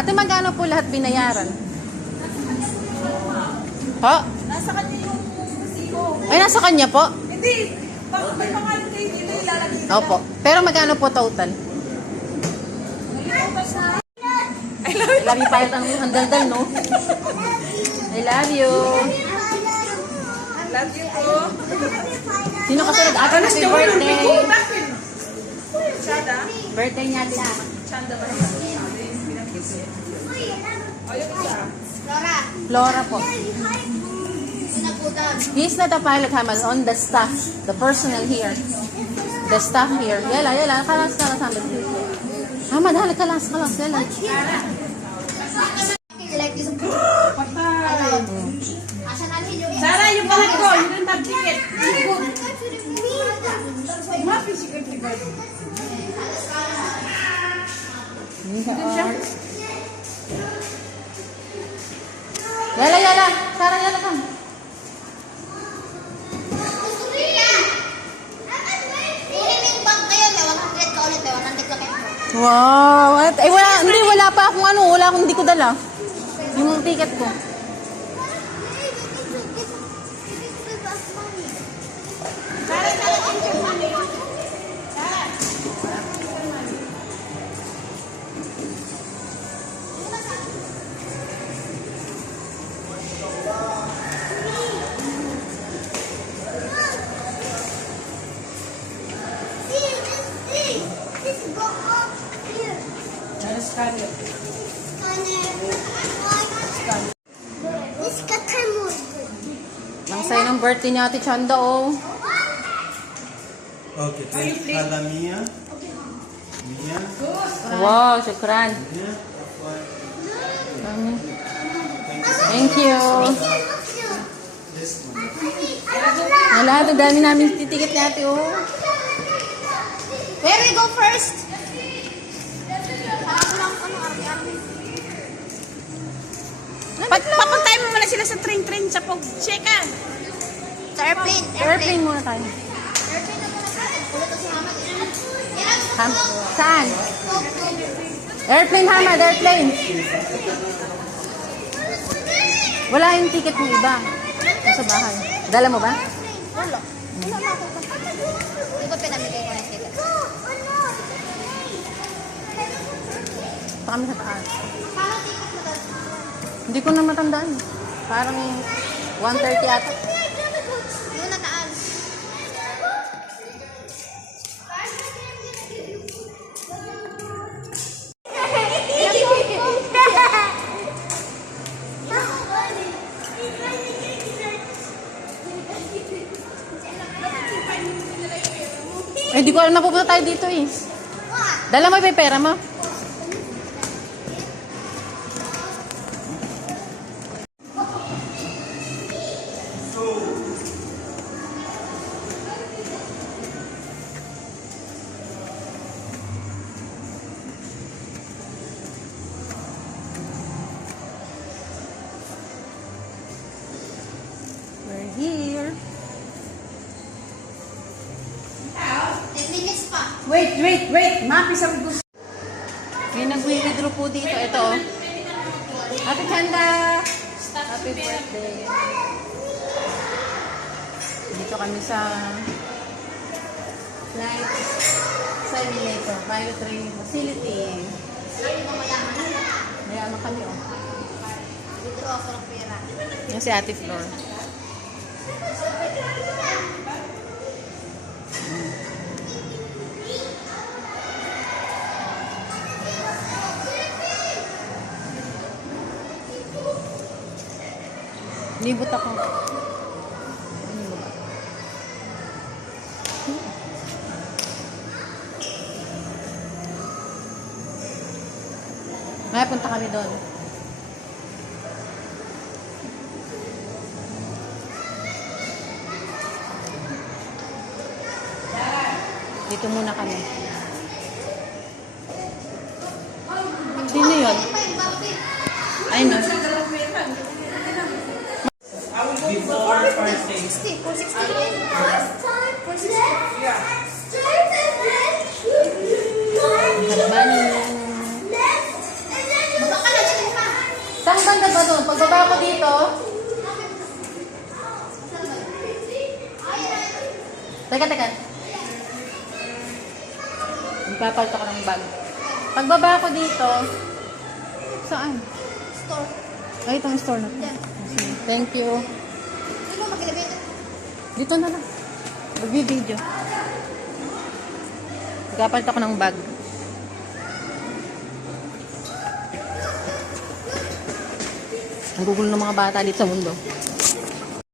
Ate, magkano po lahat binayaran? Po? Nasa kanya yung zero. Ay, nasa kanya po? Hindi. Bakit may pangalan kayo dito ilalagay nila? Opo. Pero magkano po total? Nalimutas na. I love you, payat ang daldal, no? I love you. Love you po. Sino kasunod? Ate, happy birthday. Chada? Birthday niya din. Chanda ba? Ayun siya. Flora po. He's not a pilot, Hamal. On the staff. The personnel here. The staff here. Yala. Kalas, Hamal. Hamad, halit, kalas. Yala. Sara, yung balat ko. Yun ang tag-ticket. Yala. Sara, yala ka. Wow. Eh, wala pa akong hindi ko dala. Yung ticket ko. Ang saya ng birthday ni Ate Chanda, oh. Okay, thank you. Hala Mia. Mia. Wow, syukran. Mia. Thank you. This one. Wala, ang dami namin titikit ni Ate, oh. Where we go first? Papuntay mo muna sila sa train sa Pog-Cheka. Sa airplane. Airplane muna tayo. Airplane na muna tayo. Ulit si Hamad. Saan? Airplane, Hamad, airplane. Wala yung ticket mo iba. Sa bahay. Dala mo ba? Wala. Wala na ako. Di ba pinamigay ko na yung ticket? Pa kami sa taas. Kala ticket mo doon. Hindi ko na matandaan. Parang 1:30 ata. Yung nataas. Eh, di ko alam na pupunta tayo dito eh. Dala mo yung pera mo. We're here. 10 minutes pa. Wait. Mapi sa gusto. May nag-withdraw po dito. Ito, oh. Happy Chanda! Happy birthday. Dito kami sa flight simulator, pilot training facility. Mayaman kami, oh. Dito ako ng pera. Yung si Ate Flor. Libot ako. May punta kami doon. Dito muna kami. Sino yun? Ay, no. Before parting. 460. 460. Money. Baka ka Teka. Magpapalit ako ng bag. Pagbaba ko dito, saan? Store. Ay, itong store na to. Yan. Thank you. Hindi mo magkilabit. Dito na lang. Mag-video. Magpapalit ako ng bag. Ang gugulo ng mga bata dito sa mundo.